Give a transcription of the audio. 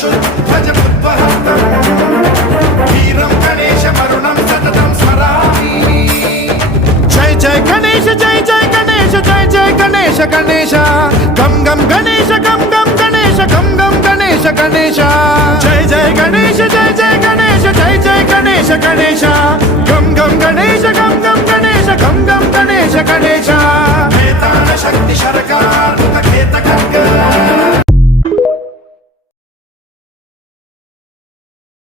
ध्वजमुद्वहन्तम् वीरं गणेश वरुणं सततं स्मरामि। जय जय गणेश जय जय गणेश जय जय गणेश गणेश गम गम गणेश गम गम गणेश गम गम गणेश गणेश जय जय गणेश जय जय गणेश जय जय गणेश गणेश गम गम गणेश गम गम गणेश गम गम गणेश गणेश वेताल शक्ति सरकार